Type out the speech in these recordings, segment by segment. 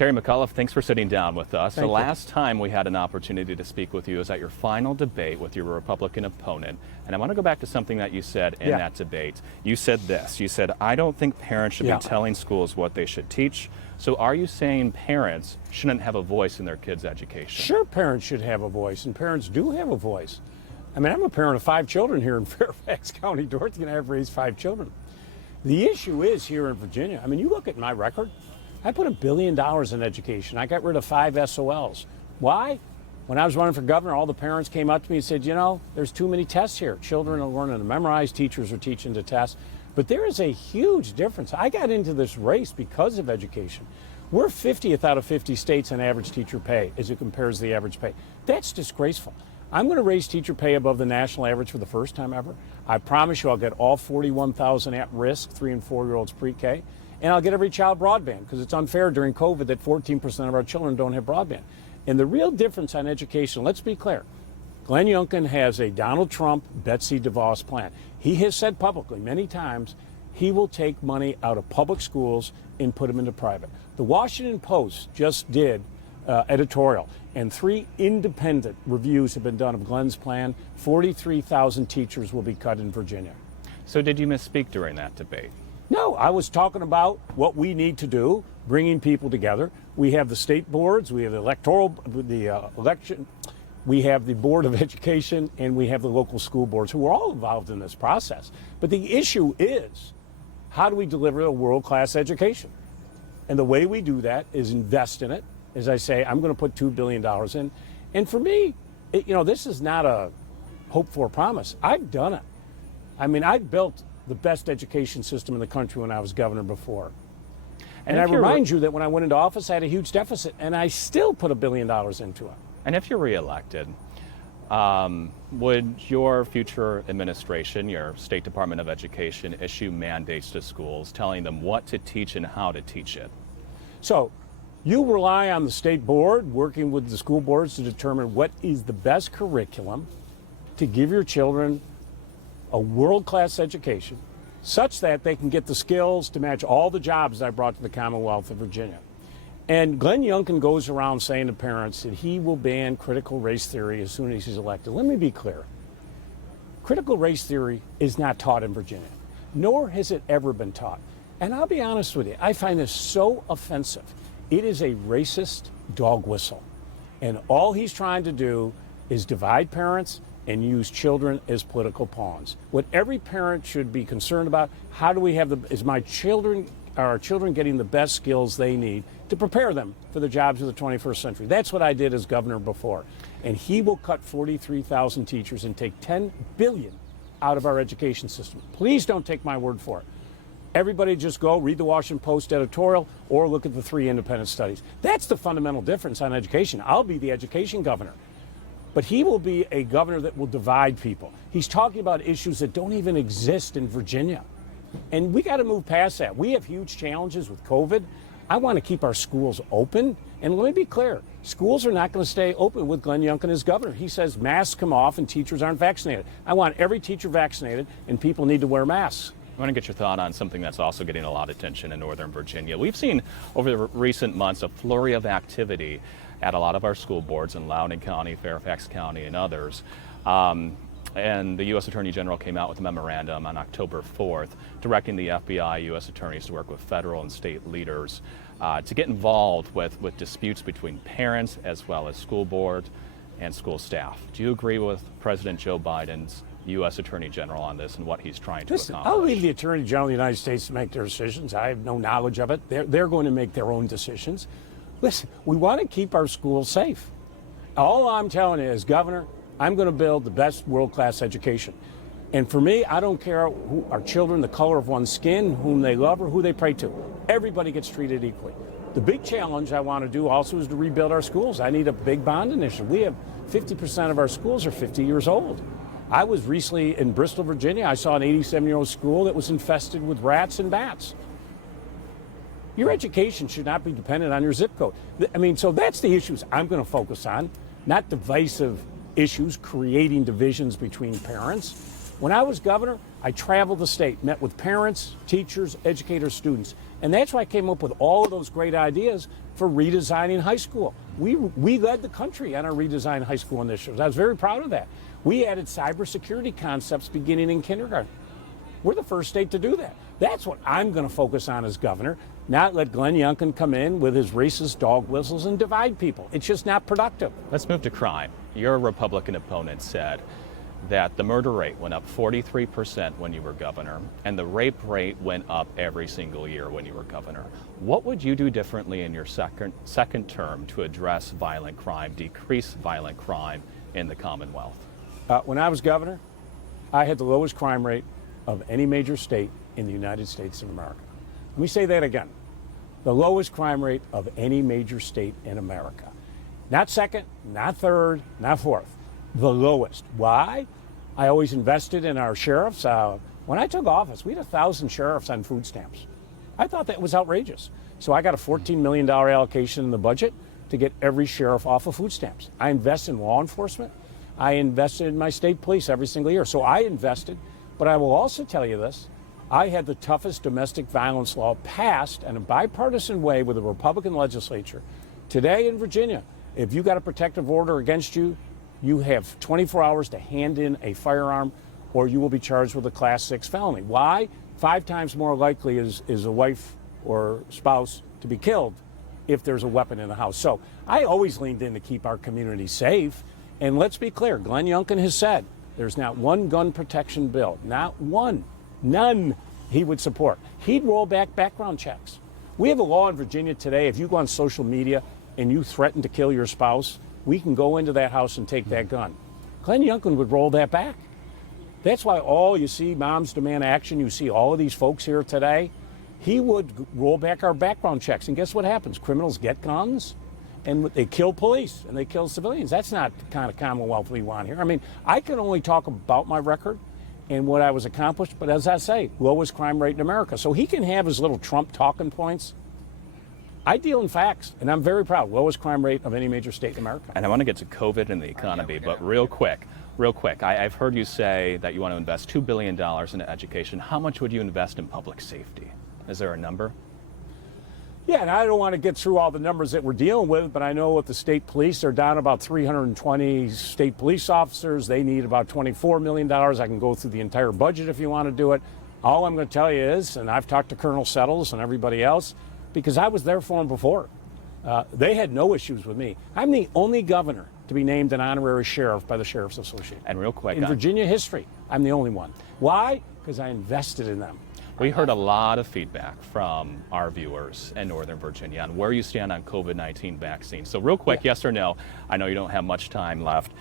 Terry McAuliffe, thanks for sitting down with us. Thank the you. last time we had an opportunity to speak with you was at your final debate with your Republican opponent. And I want to go back to something that you said in that debate. You said this. You said, I don't think parents should be telling schools what they should teach. So are you saying parents shouldn't have a voice in their kids' education? Sure, parents should have a voice, and parents do have a voice. I mean, I'm a parent of 5 children here in Fairfax County, Dorothy, and I've raised 5 children. The issue is here in Virginia. I mean, you look at my record. I put $1 billion in education. I got rid of 5 SOLs. Why? When I was running for governor, all the parents came up to me and said, you know, there's too many tests here. Children are learning to memorize, teachers are teaching to test. But there is a huge difference. I got into this race because of education. We're 50th out of 50 states in average teacher pay as it compares to the average pay. That's disgraceful. I'm going to raise teacher pay above the national average for the first time ever. I promise you I'll get all 41,000 at-risk 3- and 4-year-olds pre-K. And I'll get every child broadband, because it's unfair during COVID that 14% of our children don't have broadband. And the real difference on education, let's be clear, Glenn Youngkin has a Donald Trump, Betsy DeVos plan. He has said publicly many times he will take money out of public schools and put them into private. The Washington Post just did editorial, and 3 independent reviews have been done of Glenn's plan. 43,000 teachers will be cut in Virginia. So did you misspeak during that debate? No, I was talking about what we need to do, bringing people together. We have the state boards, we have the election, we have the Board of Education, and we have the local school boards who are all involved in this process. But the issue is, how do we deliver a world-class education? And the way we do that is invest in it. As I say, I'm going to put $2 billion in. And for me, this is not a hope for promise. I've done it. I mean, I built the best education system in the country when I was governor before. And I remind you that when I went into office, I had a huge deficit, and I still put $1 billion into it. And if you're reelected, would your future administration, your State Department of Education, issue mandates to schools telling them what to teach and how to teach it? So you rely on the state board working with the school boards to determine what is the best curriculum to give your children a world-class education such that they can get the skills to match all the jobs I brought to the Commonwealth of Virginia. And Glenn Youngkin goes around saying to parents that he will ban critical race theory as soon as he's elected. Let me be clear. Critical race theory is not taught in Virginia, nor has it ever been taught. And I'll be honest with you, I find this so offensive. It is a racist dog whistle. And all he's trying to do is divide parents and use children as political pawns. What every parent should be concerned about, how do we have are our children getting the best skills they need to prepare them for the jobs of the 21st century? That's what I did as governor before. And he will cut 43,000 teachers and take $10 billion out of our education system. Please don't take my word for it. Everybody just go read the Washington Post editorial or look at the 3 independent studies. That's the fundamental difference on education. I'll be the education governor. But he will be a governor that will divide people. He's talking about issues that don't even exist in Virginia. And we got to move past that. We have huge challenges with COVID. I want to keep our schools open. And let me be clear, schools are not going to stay open with Glenn Youngkin as governor. He says masks come off and teachers aren't vaccinated. I want every teacher vaccinated, and people need to wear masks. I want to get your thought on something that's also getting a lot of attention in Northern Virginia. We've seen over the recent months a flurry of activity at a lot of our school boards in Loudoun County, Fairfax County, and others. And the U.S. Attorney General came out with a memorandum on October 4th directing the FBI, U.S. attorneys to work with federal and state leaders to get involved with disputes between parents as well as school board and school staff. Do you agree with President Joe Biden's U.S. Attorney General on this and what he's trying to accomplish? I'll leave the Attorney General of the United States to make their decisions. I have no knowledge of it. They're going to make their own decisions. Listen, we want to keep our schools safe. All I'm telling you is, Governor, I'm going to build the best world-class education. And for me, I don't care who our children, the color of one's skin, whom they love, or who they pray to. Everybody gets treated equally. The big challenge I want to do also is to rebuild our schools. I need a big bond initiative. We have 50% of our schools are 50 years old. I was recently in Bristol, Virginia. I saw an 87-year-old school that was infested with rats and bats. Your education should not be dependent on your zip code. I mean, so that's the issues I'm going to focus on, not divisive issues creating divisions between parents. When I was governor, I traveled the state, met with parents, teachers, educators, students. And that's why I came up with all of those great ideas for redesigning high school. We led the country on our redesign high school initiatives. I was very proud of that. We added cybersecurity concepts beginning in kindergarten. We're the first state to do that. That's what I'm going to focus on as governor, not let Glenn Youngkin come in with his racist dog whistles and divide people. It's just not productive. Let's move to crime. Your Republican opponent said that the murder rate went up 43% when you were governor, and the rape rate went up every single year when you were governor. What would you do differently in your second term to address violent crime, decrease violent crime in the Commonwealth? When I was governor, I had the lowest crime rate of any major state in the United States of America. Let me say that again. The lowest crime rate of any major state in America. Not second, not third, not fourth. The lowest. Why? I always invested in our sheriffs. When I took office, we had 1,000 sheriffs on food stamps. I thought that was outrageous. So I got a $14 million allocation in the budget to get every sheriff off of food stamps. I invest in law enforcement. I invested in my state police every single year. So I invested, but I will also tell you this. I had the toughest domestic violence law passed in a bipartisan way with a Republican legislature. Today in Virginia, if you got a protective order against you, you have 24 hours to hand in a firearm or you will be charged with a Class 6 felony. Why? 5 times more likely is a wife or spouse to be killed if there's a weapon in the house. So I always leaned in to keep our community safe. And let's be clear, Glenn Youngkin has said there's not one gun protection bill, not one, none he would support. He'd roll back background checks. We have a law in Virginia today, if you go on social media and you threaten to kill your spouse, we can go into that house and take that gun. Glenn Youngkin would roll that back. That's why you see Moms Demand Action, you see all of these folks here today. He would roll back our background checks. And guess what happens? Criminals get guns and they kill police and they kill civilians. That's not the kind of Commonwealth we want here. I mean, I can only talk about my record and what I was accomplished, but as I say, lowest crime rate in America. So he can have his little Trump talking points. I deal in facts, and I'm very proud. Lowest crime rate of any major state in America. And I want to get to COVID and the economy, but real quick, I've heard you say that you want to invest $2 billion into education. How much would you invest in public safety? Is there a number? Yeah, and I don't want to get through all the numbers that we're dealing with, but I know with the state police, they're down about 320 state police officers. They need about $24 million. I can go through the entire budget if you want to do it. All I'm going to tell you is, and I've talked to Colonel Settles and everybody else, because I was there for them before. They had no issues with me. I'm the only governor to be named an honorary sheriff by the Sheriff's Association. And real quick, in Virginia history, I'm the only one. Why? Because I invested in them. We heard a lot of feedback from our viewers in Northern Virginia on where you stand on COVID-19 vaccine. So real quick, yes or no, I know you don't have much time left.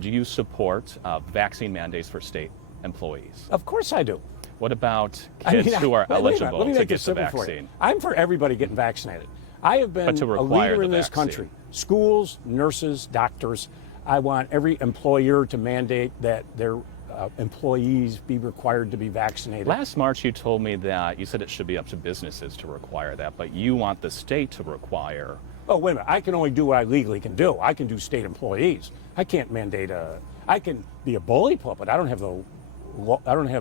Do you support vaccine mandates for state employees? Of course I do. What about kids who are eligible to get the vaccine? For you. I'm for everybody getting vaccinated. I have been a leader in this country. Schools, nurses, doctors. I want every employer to mandate that their employees be required to be vaccinated. Last March, you told me that you said it should be up to businesses to require that, but you want the state to require. Oh, wait a minute. I can only do what I legally can do. I can do state employees. I can't mandate I can be a bully pulpit. I don't have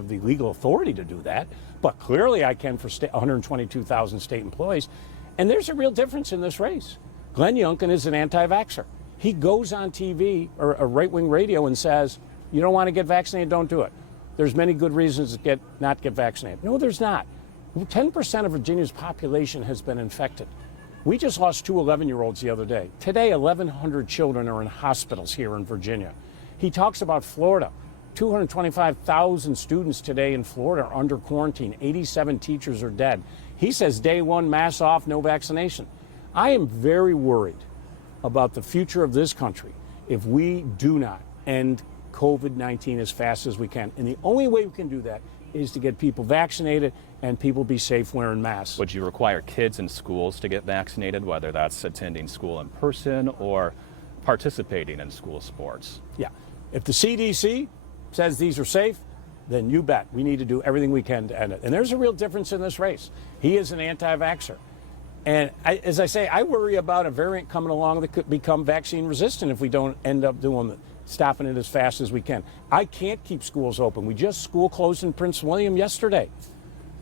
the legal authority to do that, but clearly I can for 122,000 state employees. And there's a real difference in this race. Glenn Youngkin is an anti-vaxxer. He goes on TV or a right-wing radio and says, you don't want to get vaccinated, don't do it. There's many good reasons to not get vaccinated. No, there's not. 10% of Virginia's population has been infected. We just lost 2 11-year-olds the other day. Today, 1,100 children are in hospitals here in Virginia. He talks about Florida. 225,000 students today in Florida are under quarantine. 87 teachers are dead. He says day one, mask off, no vaccination. I am very worried about the future of this country if we do not end COVID-19 as fast as we can. And the only way we can do that is to get people vaccinated and people be safe wearing masks. Would you require kids in schools to get vaccinated, whether that's attending school in person or participating in school sports? Yeah. If the CDC says these are safe, then you bet we need to do everything we can to end it. And there's a real difference in this race. He is an anti-vaxxer. And as I say, I worry about a variant coming along that could become vaccine resistant if we don't end up doing stopping it as fast as we can. I can't keep schools open. We just school closed in Prince William yesterday.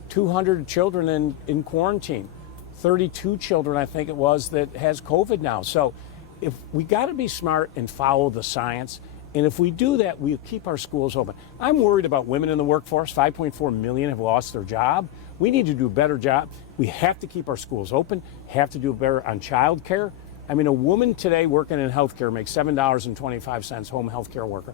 200 children in quarantine. 32 children, I think it was, that has COVID now. So if we got to be smart and follow the science. And if we do that, we'll keep our schools open. I'm worried about women in the workforce. 5.4 million have lost their job. We need to do a better job. We have to keep our schools open, have to do better on child care. I mean, a woman today working in healthcare makes $7.25, home healthcare worker.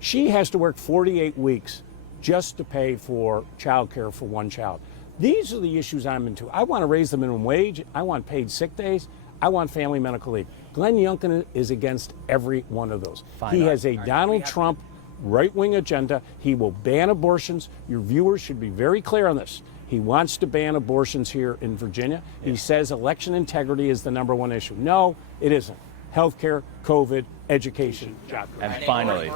She has to work 48 weeks just to pay for child care for one child. These are the issues I'm into. I want to raise the minimum wage. I want paid sick days. I want family medical leave. Glenn Youngkin is against every one of those. He has a Donald Trump right-wing agenda. He will ban abortions. Your viewers should be very clear on this. He wants to ban abortions here in Virginia. He says election integrity is the number 1 issue. No, it isn't. Healthcare, COVID, education, job growth. And finally,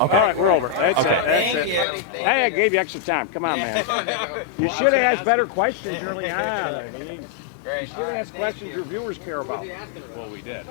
Okay. All right, we're over. That's it. That's it. Hey, I gave you extra time. Come on, man. You should have asked better questions early on. I mean, you should have asked questions your viewers care about. well, we did.